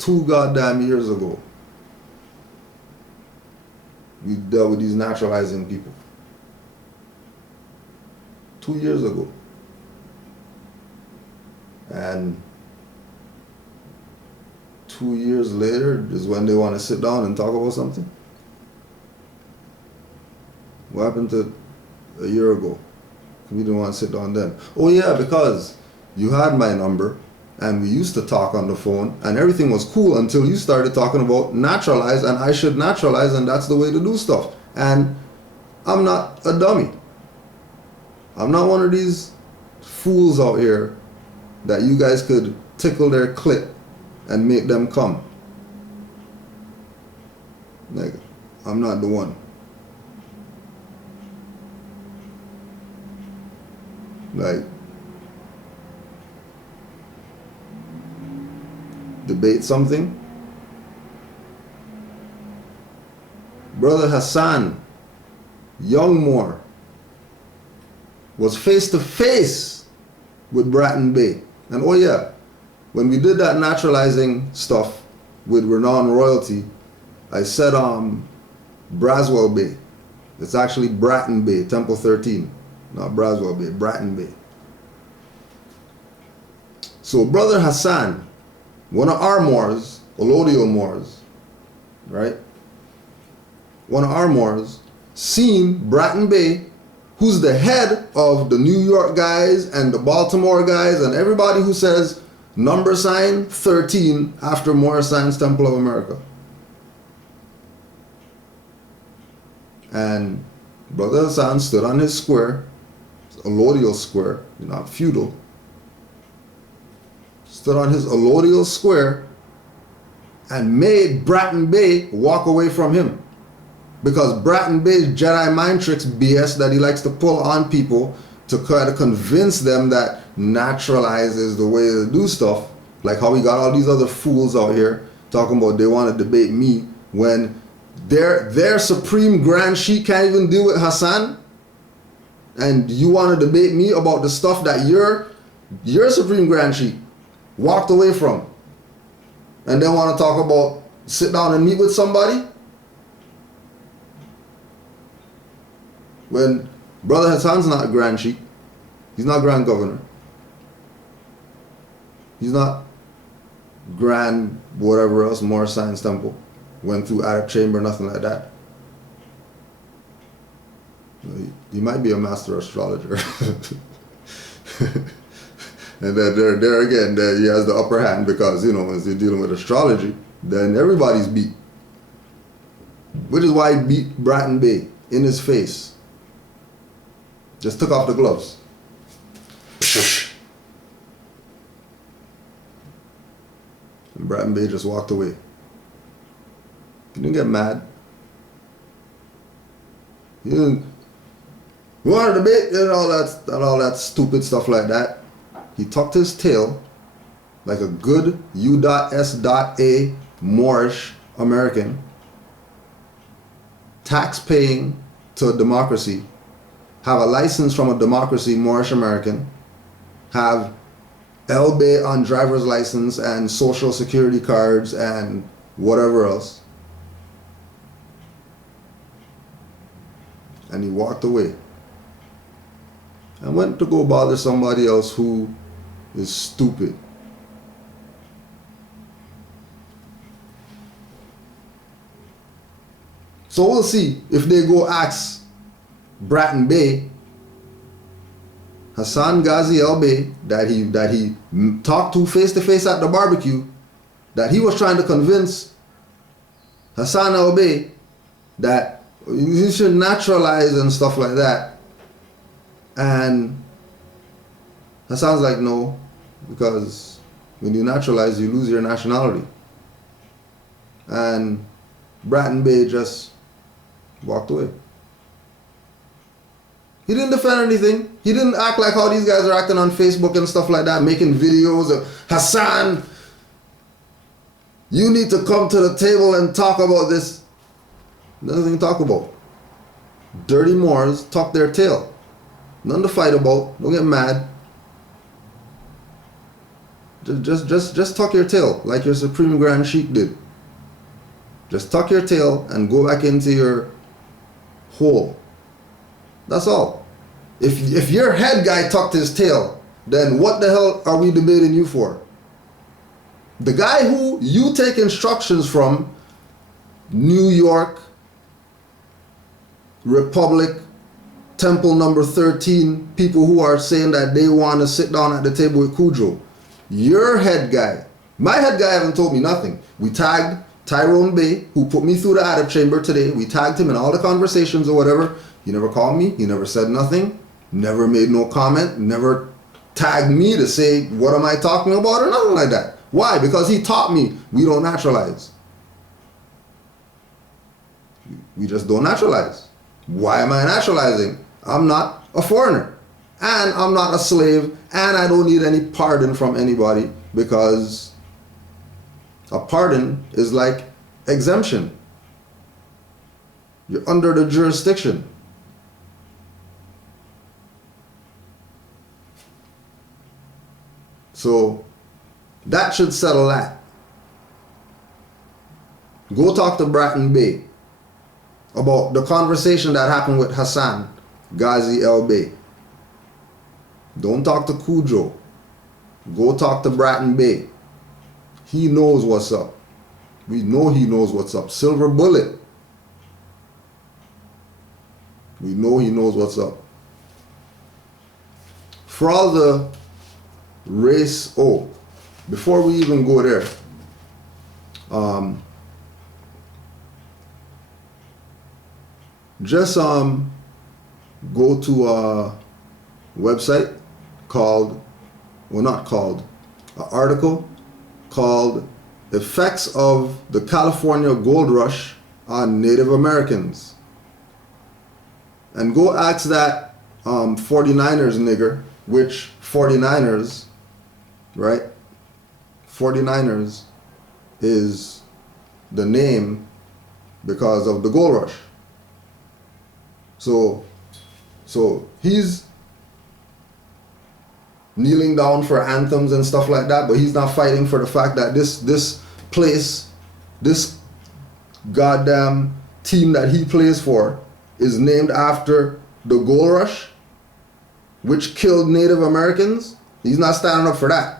2 goddamn years ago. We dealt with these naturalizing people. 2 years ago. And 2 years later is when they want to sit down and talk about something. What happened to a year ago? We didn't want to sit down then. Oh yeah, because you had my number and we used to talk on the phone and everything was cool until you started talking about naturalize and I should naturalize and that's the way to do stuff. And I'm not a dummy. I'm not one of these fools out here that you guys could tickle their clit and make them come. Like, I'm not the one. Like, debate something. Brother Hassan, young Moor, was face to face with Bratton Bay. And oh yeah, when we did that naturalizing stuff with renowned royalty, I said Braswell Bay. It's actually Bratton Bay, Temple 13. Not Braswell Bay, Bratton Bay. So Brother Hassan, one of our Moors, allodial Moors, right? One of our Moors, seen Bratton Bay, who's the head of the New York guys and the Baltimore guys and everybody who says number sign 13 after Morris Science Temple of America. And Brother Hassan stood on his square, allodial square, not feudal, stood on his allodial square and made Bratton Bay walk away from him. Because Bratton Bay's Jedi mind tricks BS that he likes to pull on people to try to convince them that naturalize is the way to do stuff. Like how we got all these other fools out here talking about they want to debate me when their supreme grand sheik can't even deal with Hassan. And you want to debate me about the stuff that your supreme grand sheik walked away from. And then want to talk about sit down and meet with somebody? When Brother Hassan's not a grand sheik, he's not grand governor, he's not grand whatever else, Morris Science Temple, went through Arab Chamber, nothing like that. He might be a master astrologer. And then there again, he has the upper hand because, you know, as you're dealing with astrology, then everybody's beat. Which is why he beat Bratton Bay in his face. Just took off the gloves. And Bratton Bay just walked away. He didn't get mad. He didn't want to debate and all that stupid stuff like that. He tucked his tail like a good U.S.A. Moorish American, tax paying to a democracy, have a license from a democracy, Moorish American, have LB on driver's license and social security cards and whatever else. And he walked away and went to go bother somebody else who is stupid. So we'll see if they go ask Bratton Bay, Hassan Ghazi El-Bay, that he talked to face at the barbecue, that he was trying to convince Hassan El-Bay that you should naturalize and stuff like that. And Hassan's like, no, because when you naturalize, you lose your nationality. And Bratton Bay just walked away. He didn't defend anything. He didn't act like how these guys are acting on Facebook and stuff like that, making videos of Hassan, you need to come to the table and talk about this. Nothing to talk about. Dirty Moors tuck their tail. Nothing to fight about. Don't get mad. Just tuck your tail like your Supreme Grand Sheik did. Just tuck your tail and go back into your hole. That's all. If your head guy tucked his tail, then what the hell are we debating you for? The guy who you take instructions from, New York, Republic, Temple number 13, people who are saying that they want to sit down at the table with Cujo. Your head guy. My head guy haven't told me nothing. We tagged Tyrone Bay, who put me through the adab chamber today. We tagged him in all the conversations or whatever. He never called me. He never said nothing. Never made no comment. Never tagged me to say, what am I talking about or nothing like that. Why? Because he taught me we don't naturalize. We just don't naturalize. Why am I naturalizing? I'm not a foreigner. And I'm not a slave. And I don't need any pardon from anybody, because a pardon is like exemption. You're under the jurisdiction. So that should settle that. Go talk to Bratton Bay about the conversation that happened with Hassan Ghazi El Bay. Don't talk to Cujo. Go talk to Bratton Bay. He knows what's up. We know he knows what's up. Silver bullet. We know he knows what's up. For all the race, before we even go there, just go to a website called, well, not called, an article called Effects of the California Gold Rush on Native Americans. And go ask that 49ers nigger, which 49ers, right? 49ers is the name because of the gold rush. So he's kneeling down for anthems and stuff like that, but he's not fighting for the fact that this place, this goddamn team that he plays for is named after the gold rush, which killed Native Americans. He's not standing up for that.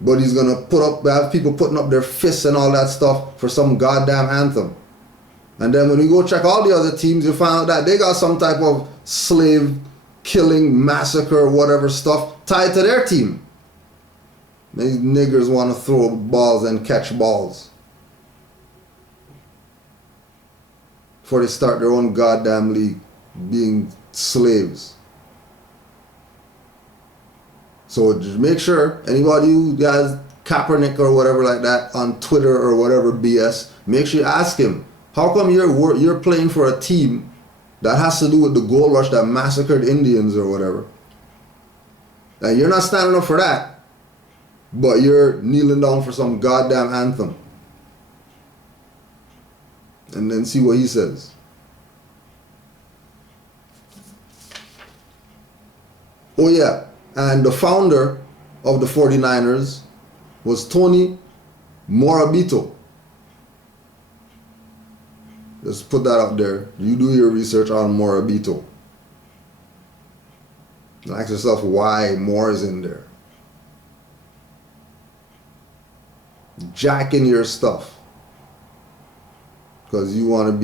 But he's gonna have people putting up their fists and all that stuff for some goddamn anthem. And then when you go check all the other teams, you find out that they got some type of slave killing, massacre, whatever stuff tied to their team. These niggers want to throw balls and catch balls before they start their own goddamn league being slaves. So just make sure anybody who has Kaepernick or whatever like that on Twitter or whatever BS, make sure you ask him, how come you're playing for a team that has to do with the gold rush that massacred Indians or whatever? And you're not standing up for that, but you're kneeling down for some goddamn anthem. And then see what he says. Oh yeah, and the founder of the 49ers was Tony Morabito. Just put that out there. You do your research on Morabito. And ask yourself why Moore is in there. Jacking your stuff. Because you want to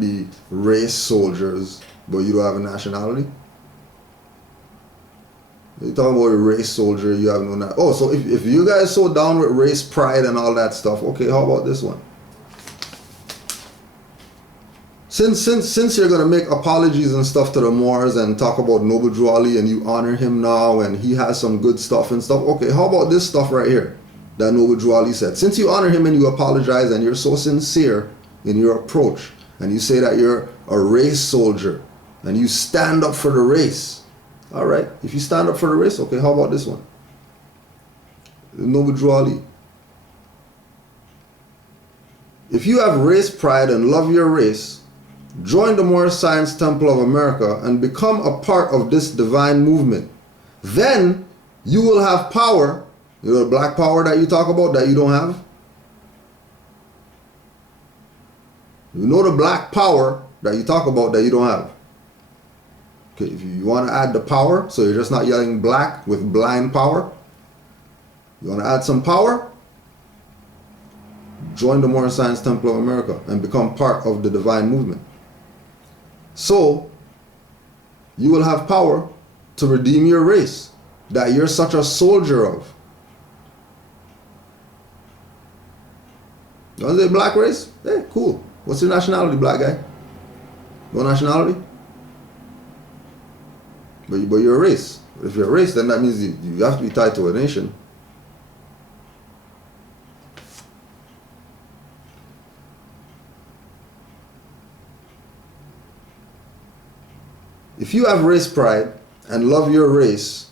be race soldiers, but you don't have a nationality? You're talking about a race soldier, you have no nationality. Oh, so if you guys so down with race pride and all that stuff, okay, how about this one? Since you're gonna make apologies and stuff to the Moors and talk about Noble Drew Ali and you honor him now and he has some good stuff and stuff, okay, how about this stuff right here that Noble Drew Ali said? Since you honor him and you apologize and you're so sincere in your approach and you say that you're a race soldier and you stand up for the race, all right, if you stand up for the race, okay, how about this one? Noble Drew Ali. If you have race pride and love your race, join the Moorish Science Temple of America and become a part of this divine movement. Then you will have power, you know, the black power that you talk about that you don't have. You know the black power that you talk about that you don't have. Okay, if you want to add the power, so you're just not yelling black with blind power. You want to add some power? Join the Moorish Science Temple of America and become part of the divine movement. So, you will have power to redeem your race that you're such a soldier of. You want to say black race? Hey, cool. What's your nationality, black guy? What nationality? But you're a race. If you're a race, then that means you have to be tied to a nation. If you have race pride and love your race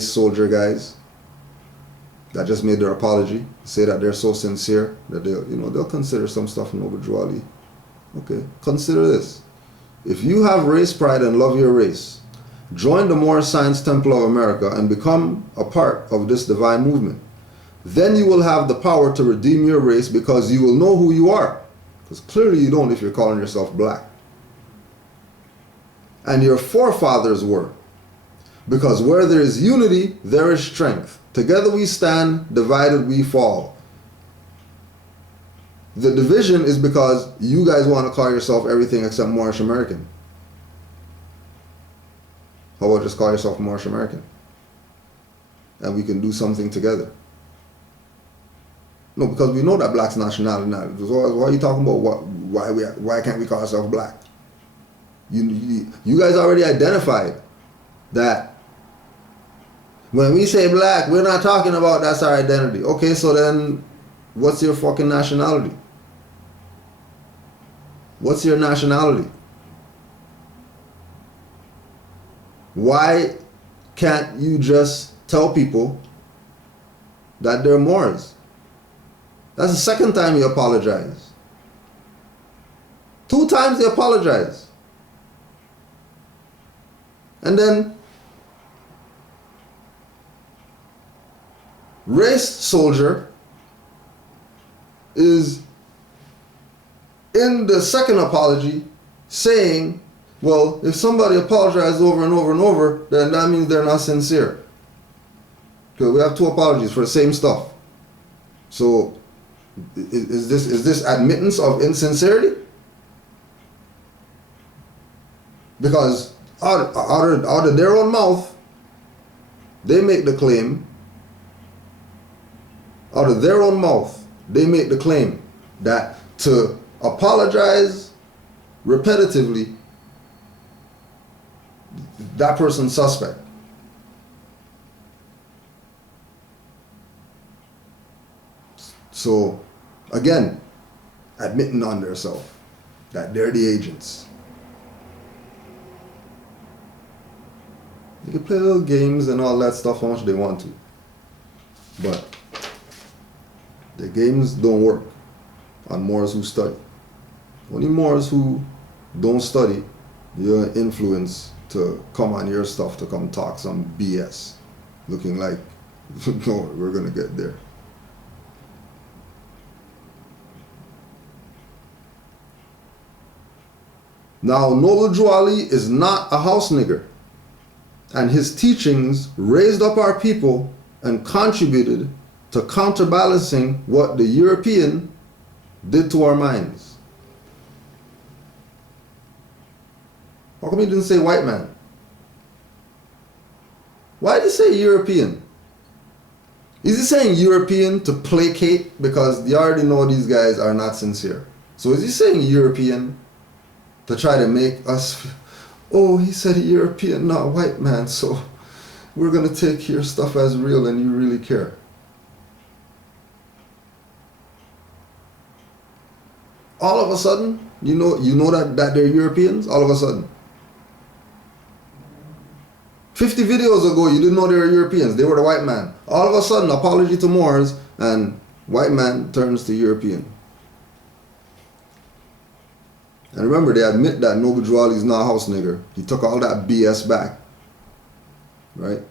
soldier guys that just made their apology, say that they're so sincere that they'll consider some stuff in Obadruali. Okay, consider this. If you have race pride and love your race, join the Moorish Science Temple of America and become a part of this divine movement. Then you will have the power to redeem your race because you will know who you are. Because clearly you don't if you're calling yourself black. And your forefathers were. Because where there is unity, there is strength. Together we stand, divided we fall. The division is because you guys want to call yourself everything except Moorish American. How about just call yourself Moorish American? And we can do something together. No, because we know that black's nationality now. Why are you talking about why can't we call ourselves black? You guys already identified that when we say black, we're not talking about that's our identity. Okay, so then what's your fucking nationality? What's your nationality? Why can't you just tell people that they're Moors? That's the second time you apologize. 2 times you apologize. And then race soldier is in the second apology saying, well, if somebody apologizes over and over and over, then that means they're not sincere. Because we have 2 apologies for the same stuff. So is this admittance of insincerity? Because out of their own mouth, they make the claim. Out of their own mouth, they make the claim that to apologize repetitively, that person's suspect. So, again, admitting on themselves that they're the agents. They can play little games and all that stuff how much they want to. But the games don't work on Moors who study. Only Moors who don't study, you're influenced to come on your stuff to come talk some BS. Looking like, no, we're going to get there. Now, Noble Juali is not a house nigger. And his teachings raised up our people and contributed to counterbalancing what the European did to our minds. How come he didn't say white man? Why did he say European? Is he saying European to placate because you already know these guys are not sincere? So is he saying European to try to make us, oh, he said European, not white man, so we're going to take your stuff as real and you really care. All of a sudden, you know that they're Europeans, all of a sudden. 50 videos ago, you didn't know they were Europeans, they were the white man. All of a sudden, apology to Moors, and white man turns to European. And remember, they admit that Noble Drew Ali is not a house nigger. He took all that BS back. Right?